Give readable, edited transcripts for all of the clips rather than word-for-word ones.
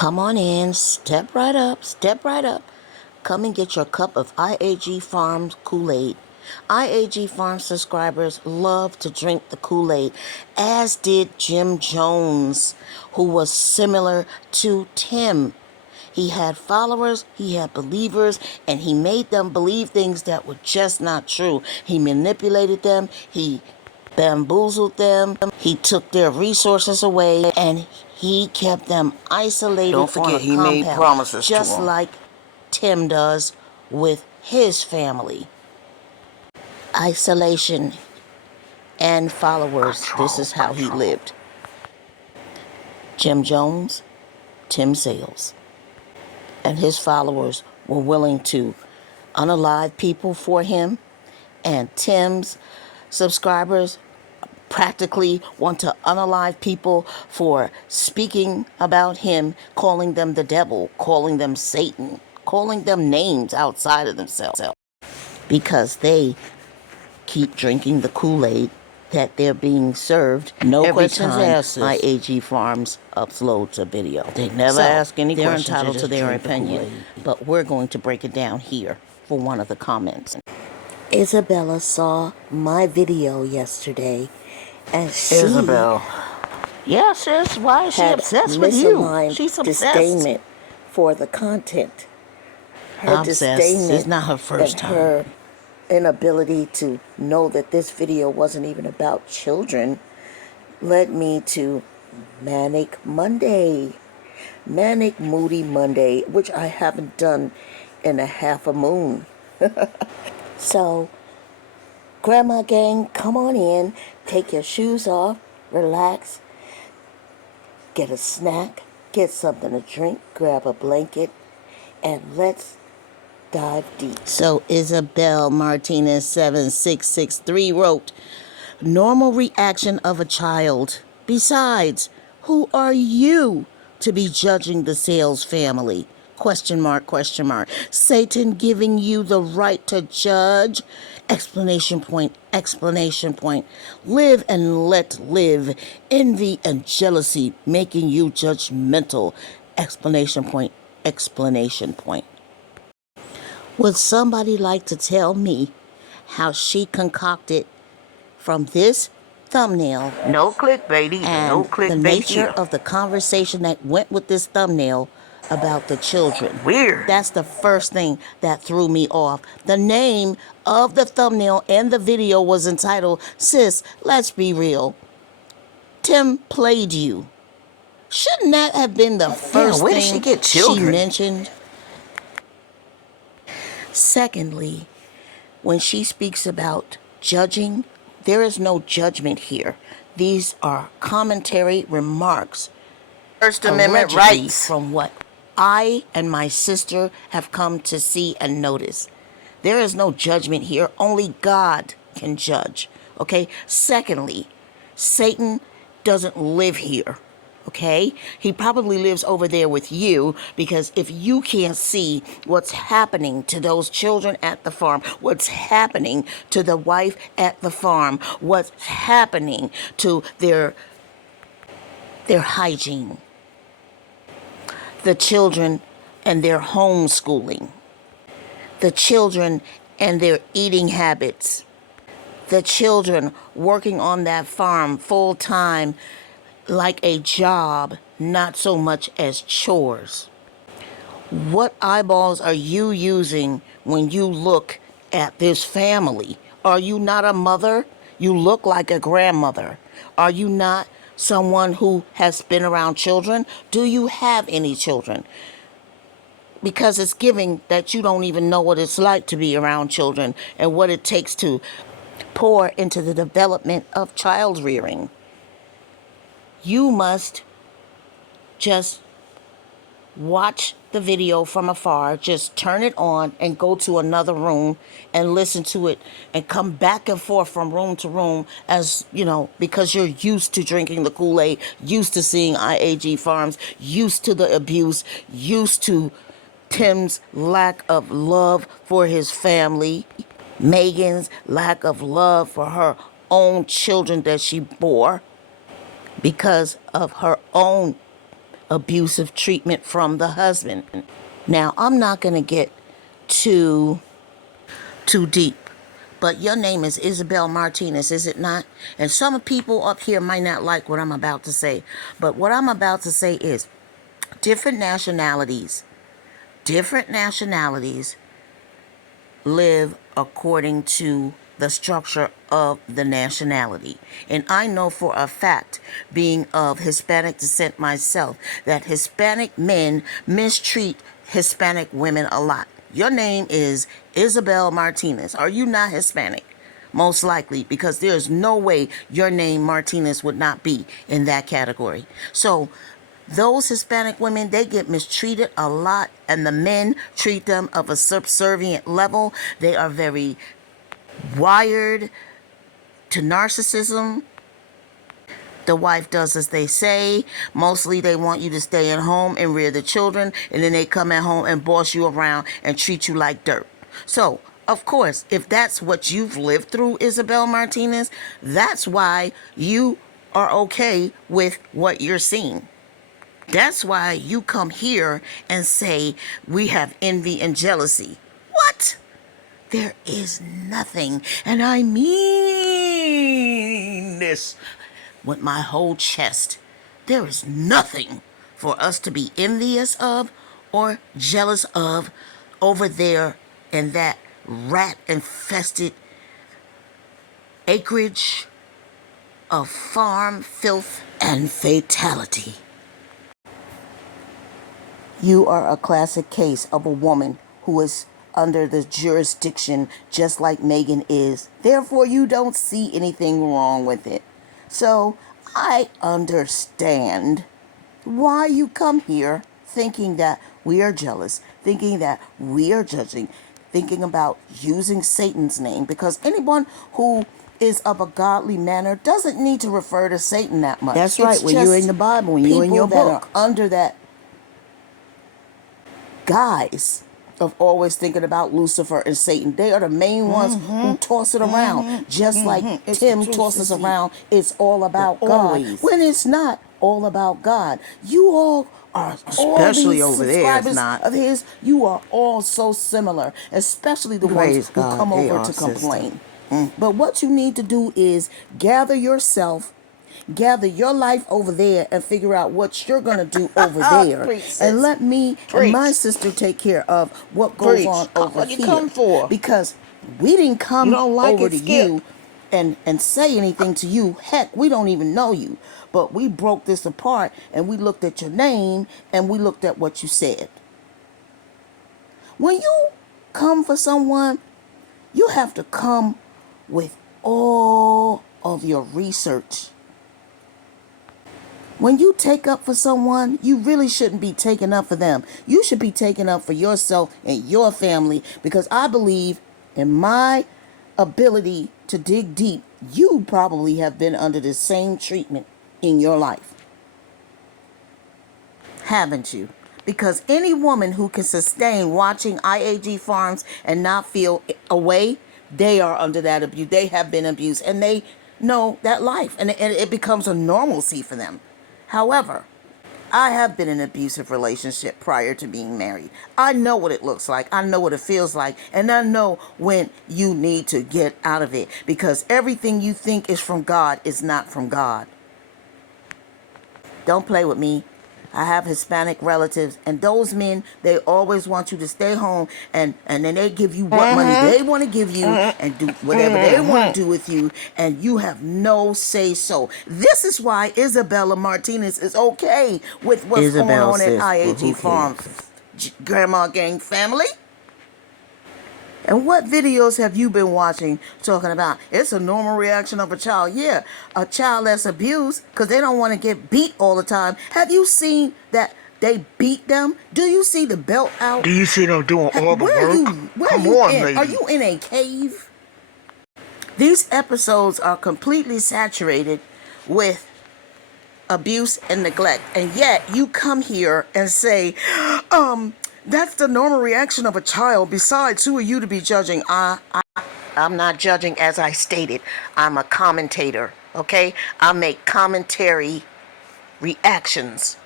Come on in, step right up, step right up. Come and get your cup of IAG Farms Kool-Aid. IAG Farms subscribers love to drink the Kool-Aid, as did Jim Jones, who was similar to Tim. He had followers, he had believers, and he made them believe things that were just not true. He manipulated them, he bamboozled them, he took their resources away, and he kept them isolated. Don't forget, he made promises to them, just like Tim does with his family. Isolation and followers. This is how he lived. Jim Jones, Tim Sales, and his followers were willing to unalive people for him, and Tim's subscribers practically want to unalive people for speaking about him, calling them the devil, calling them Satan, calling them names outside of themselves, because they keep drinking the Kool-Aid that they're being served. No every questions asked. IAG Farms uploads a video. They never ask any questions. They're entitled to their opinion, but we're going to break it down here for one of the comments. Isabella saw my video yesterday, and she Isabel. Yeah, sis, why is she obsessed with you? She's obsessed. Disdainment for the content. Her disdainment. It's not her first time. Her inability to know that this video wasn't even about children led me to Manic Monday. Manic Moody Monday, which I haven't done in a half a moon. So, Grandma Gang, come on in, take your shoes off, relax, get a snack, get something to drink, grab a blanket, and let's dive deep. So, Isabel Martinez 7663 wrote, normal reaction of a child. Besides, who are you to be judging the Sales family? Question mark, question mark. Satan giving you the right to judge? Exclamation point, exclamation point. Live and let live. Envy and jealousy making you judgmental. Exclamation point, explanation point. Would somebody like to tell me how she concocted from this thumbnail? No clickbaity, no clickbait. The nature of the conversation that went with this thumbnail about the children. Weird. That's the first thing that threw me off. The name of the thumbnail and the video was entitled, Sis, Let's Be Real. Tim played you. Shouldn't that have been the first thing she mentioned? Secondly, when she speaks about judging, there is no judgment here. These are commentary remarks. First Amendment rights from what I and my sister have come to see and notice. There is no judgment here. Only God can judge. Okay? Secondly, Satan doesn't live here. Okay? He probably lives over there with you, because if you can't see what's happening to those children at the farm, what's happening to the wife at the farm, what's happening to their hygiene, the children and their homeschooling, the children and their eating habits, the children working on that farm full time like a job, not so much as chores. What eyeballs are you using when you look at this family? Are you not a mother? You look like a grandmother. Are you not someone who has been around children? Do you have any children? Because it's giving that you don't even know what it's like to be around children and what it takes to pour into the development of child rearing. You must just watch the video from afar, just turn it on and go to another room and listen to it and come back and forth from room to room, as you know, because you're used to drinking the Kool-Aid, used to seeing IAG Farms, used to the abuse, used to Tim's lack of love for his family, Megan's lack of love for her own children that she bore because of her own abusive treatment from the husband. Now, I'm not going to get too deep, but your name is Isabel Martinez, is it not? And some people up here might not like what I'm about to say, but what I'm about to say is different nationalities live according to the structure of the nationality. And I know for a fact, being of Hispanic descent myself, that Hispanic men mistreat Hispanic women a lot. Your name is Isabel Martinez. Are you not Hispanic? Most likely, because there's no way your name Martinez would not be in that category. So those Hispanic women, they get mistreated a lot, and the men treat them of a subservient level. They are very wired to narcissism. The wife does as they say. Mostly they want you to stay at home and rear the children, and then they come at home and boss you around and treat you like dirt. So, of course, if that's what you've lived through, Isabel Martinez, that's why you are okay with what you're seeing. That's why you come here and say we have envy and jealousy. What? There is nothing, and I mean this with my whole chest. There is nothing for us to be envious of or jealous of over there in that rat-infested acreage of farm filth and fatality. You are a classic case of a woman who is under the jurisdiction just like Megan is. Therefore, you don't see anything wrong with it. So, I understand why you come here thinking that we are jealous, thinking that we are judging, thinking about using Satan's name, because anyone who is of a godly manner doesn't need to refer to Satan that much. That's right. When you're in the Bible, when you're in your book, are under that guise of always thinking about Lucifer and Satan. They are the main ones who toss it around. Just like Tim tosses around, it's all about God. When it's not all about God. You all are, especially all over these there, it's subscribers not. of his, you are all so similar, especially the Praise ones who God, come they over are, to complain. sister. But what you need to do is gather yourself, gather your life over there, and figure out what you're going to do over there. And let me and my sister take care of what goes on over here. Come for? Because we didn't come over to Skip. you and say anything to you. Heck, we don't even know you. But we broke this apart, and we looked at your name, and we looked at what you said. When you come for someone, you have to come with all of your research. When you take up for someone, you really shouldn't be taking up for them. You should be taking up for yourself and your family, because I believe in my ability to dig deep. You probably have been under the same treatment in your life. Haven't you? Because any woman who can sustain watching IAG Farms and not feel away, they are under that abuse. They have been abused, and they know that life, and it becomes a normalcy for them. However, I have been in an abusive relationship prior to being married. I know what it looks like. I know what it feels like. And I know when you need to get out of it, because everything you think is from God is not from God. Don't play with me. I have Hispanic relatives, and those men, they always want you to stay home, and then they give you what money they want to give you and do whatever they want to do with you, and you have no say so. This is why Isabella Martinez is okay with what's going on at IAG Farms. Grandma Gang family. And what videos have you been watching talking about it's a normal reaction of a child? Yeah, a child that's abused because they don't want to get beat all the time. Have you seen that they beat them? Do you see the belt out? Do you see them doing all the work? Come on, lady. Are you in a cave? These episodes are completely saturated with abuse and neglect. And yet you come here and say, that's the normal reaction of a child. Besides, who are you to be judging? I'm not judging, as I stated. I'm a commentator, okay? I make commentary reactions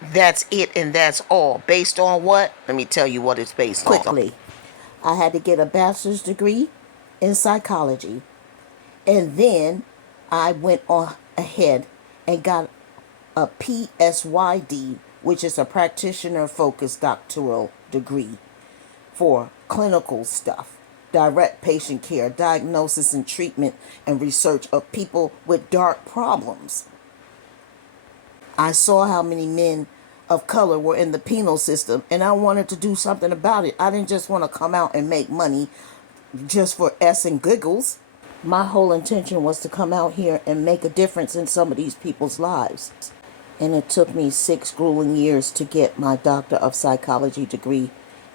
That's it and that's all. Based on what? Let me tell you what it's based on. Quickly, I had to get a bachelor's degree in psychology. And then I went on ahead and got a PSYD, which is a practitioner focused doctoral degree for clinical stuff, direct patient care, diagnosis and treatment, and research of people with dark problems. I saw how many men of color were in the penal system, and I wanted to do something about it. I didn't just want to come out and make money just for S and giggles. My whole intention was to come out here and make a difference in some of these people's lives. And it took me 6 grueling years to get my Doctor of Psychology degree,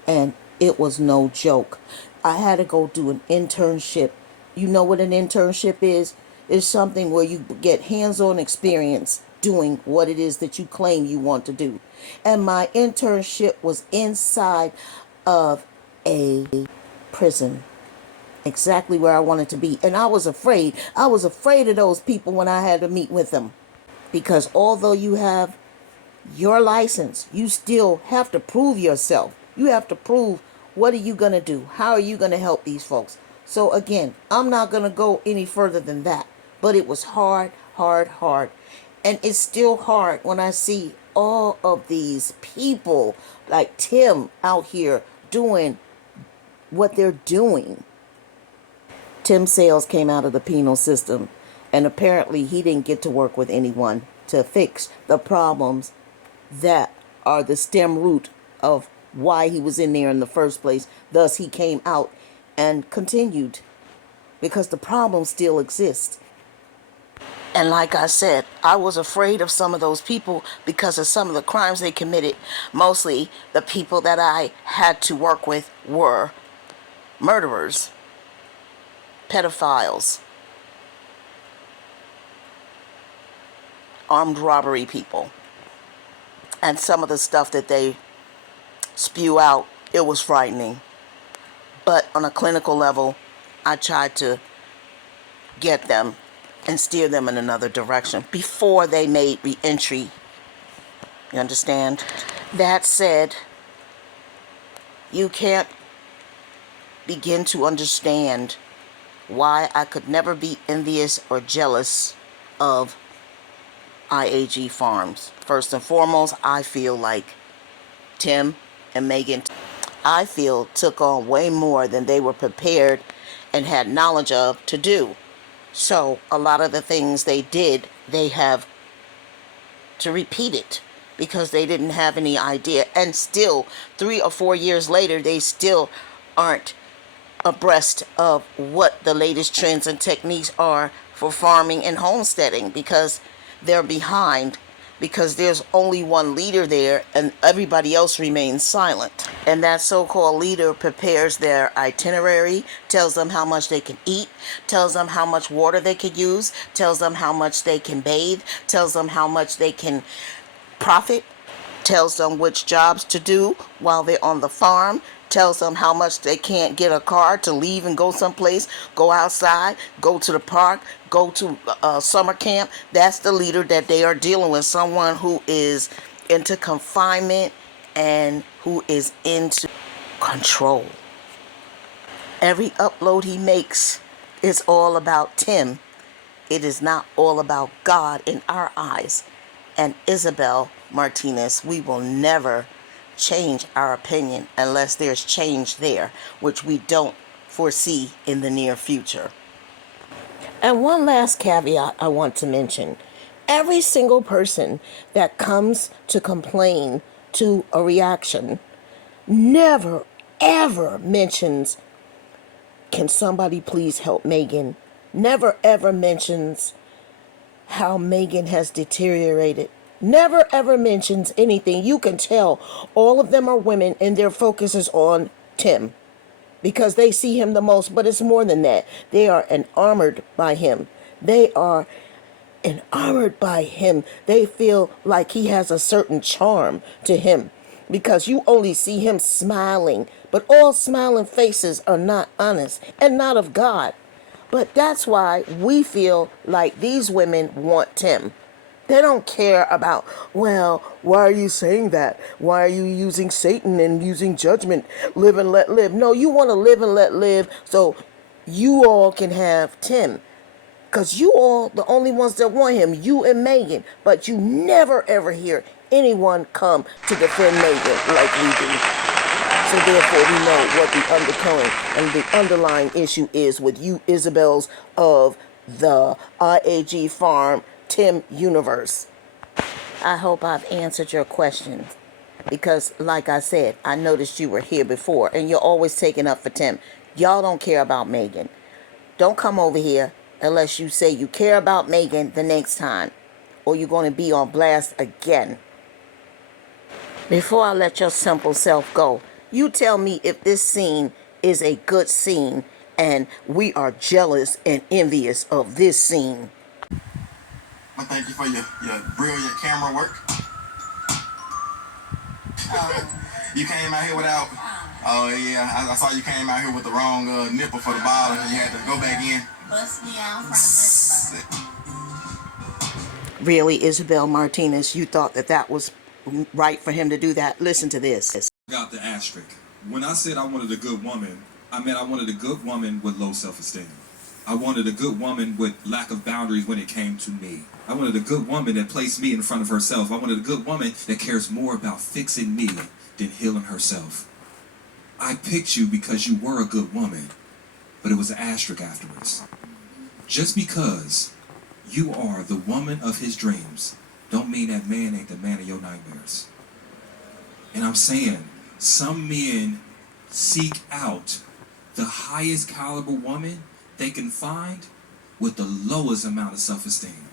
and it was no joke. I had to go do an internship. You know what an internship is? It's something where you get hands-on experience doing what it is that you claim you want to do. And my internship was inside of a prison, exactly where I wanted to be. And I was afraid. I was afraid of those people when I had to meet with them. Because although you have your license, you still have to prove yourself. You have to prove, what are you going to do? How are you going to help these folks? So again, I'm not going to go any further than that. But it was hard, hard, hard. And it's still hard when I see all of these people like Tim out here doing what they're doing. Tim Sales came out of the penal system, and apparently he didn't get to work with anyone to fix the problems that are the stem root of why he was in there in the first place. Thus, he came out and continued, because the problem still exists. And like I said, I was afraid of some of those people because of some of the crimes they committed. Mostly the people that I had to work with were murderers, pedophiles, armed robbery people. And some of the stuff that they spew out, it was frightening. But on a clinical level, I tried to get them and steer them in another direction before they made re-entry. You understand? That said, you can't begin to understand why I could never be envious or jealous of IAG Farms. First and foremost, I feel like Tim and Megan, I feel, took on way more than they were prepared and had knowledge of to do. So a lot of the things they did, they have to repeat it because they didn't have any idea. And still, 3 or 4 years later, they still aren't abreast of what the latest trends and techniques are for farming and homesteading, because they're behind, because there's only one leader there and everybody else remains silent. And that so-called leader prepares their itinerary, tells them how much they can eat, tells them how much water they can use, tells them how much they can bathe, tells them how much they can profit, tells them which jobs to do while they're on the farm, tells them how much they can't get a car to leave and go someplace, go outside, go to the park, go to summer camp. That's the leader that they are dealing with, someone who is into confinement and who is into control. Every upload he makes is all about Tim. It is not all about God in our eyes. And Isabel Martinez, we will never change our opinion unless there's change there, which we don't foresee in the near future. And one last caveat I want to mention. Every single person that comes to complain to a reaction never, ever mentions, can somebody please help Megan? Never, ever mentions how Megan has deteriorated. Never ever mentions anything. You can tell all of them are women and their focus is on Tim because they see him the most, but it's more than that. They are enamored by him. They are enamored by him. They feel like he has a certain charm to him because you only see him smiling, but all smiling faces are not honest and not of God. But that's why we feel like these women want Tim. They don't care about, well, why are you saying that? Why are you using Satan and using judgment? Live and let live. No, you want to live and let live so you all can have Tim. Because you all, the only ones that want him, you and Megan. But you never ever hear anyone come to defend Megan like we do. So therefore we know what the undercurrent and the underlying issue is with you Isabels of the IAG Farm Tim universe. I hope I've answered your question. Because like I said, I noticed you were here before and you're always taking up for Tim. Y'all don't care about Megan. Don't come over here unless you say you care about Megan the next time, or you're going to be on blast again. Before I let your simple self go, you tell me if this scene is a good scene and we are jealous and envious of this scene. I thank you for your brilliant camera work. You came out here without. Oh yeah, I saw you came out here with the wrong nipple for the bottle, and you had to go back in. Bust me out in front of Really, Isabel Martinez, you thought that was right for him to do that? Listen to this. Got the asterisk. When I said I wanted a good woman, I meant I wanted a good woman with low self-esteem. I wanted a good woman with lack of boundaries when it came to me. I wanted a good woman that placed me in front of herself. I wanted a good woman that cares more about fixing me than healing herself. I picked you because you were a good woman, but it was an asterisk afterwards. Just because you are the woman of his dreams don't mean that man ain't the man of your nightmares. And I'm saying, some men seek out the highest caliber woman they can find with the lowest amount of self-esteem.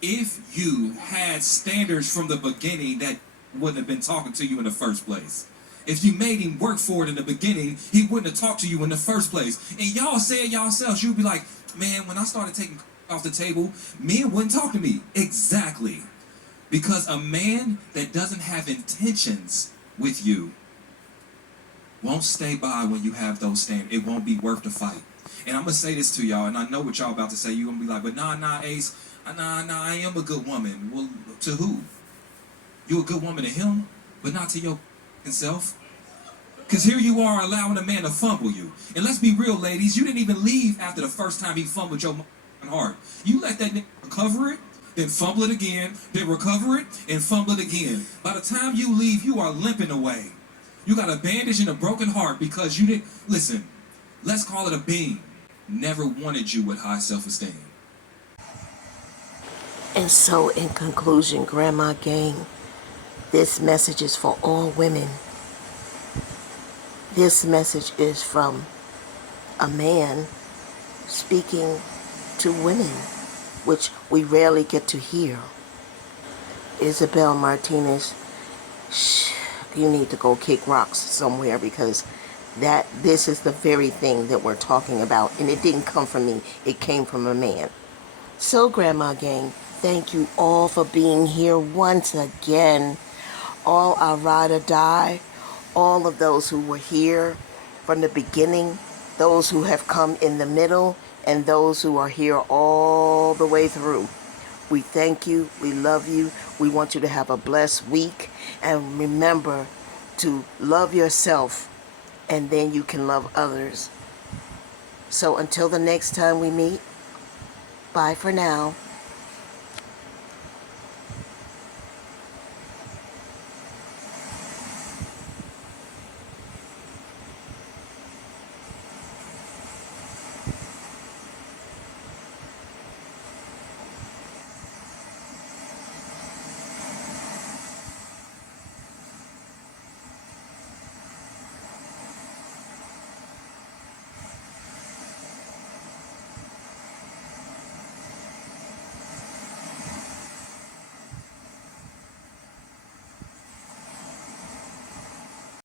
If you had standards from the beginning, that wouldn't have been talking to you in the first place. If you made him work for it in the beginning, he wouldn't have talked to you in the first place. And y'all said yourselves, you'd be like, man, when I started taking off the table, men wouldn't talk to me. Exactly. Because a man that doesn't have intentions with you won't stay by when you have those standards. It won't be worth the fight. And I'm going to say this to y'all, and I know what y'all about to say. You're going to be like, but nah, Ace, nah, I am a good woman. Well, to who? You a good woman to him, but not to your self? Because here you are allowing a man to fumble you. And let's be real, ladies, you didn't even leave after the first time he fumbled your heart. You let that nigga recover it, then fumble it again, then recover it, and fumble it again. By the time you leave, you are limping away. You got a bandage and a broken heart because you didn't, listen, let's call it a being, never wanted you with high self-esteem. And so in conclusion, Grandma Gang, this message is for all women. This message is from a man speaking to women, which we rarely get to hear. Isabel Martinez, you need to go kick rocks somewhere, because this is the very thing that we're talking about, and it didn't come from me, it came from a man. So Grandma Gang, thank you all for being here once again. All our ride or die, all of those who were here from the beginning, those who have come in the middle, and those who are here all the way through. We thank you, we love you, we want you to have a blessed week, and remember to love yourself, and then you can love others. So until the next time we meet, bye for now.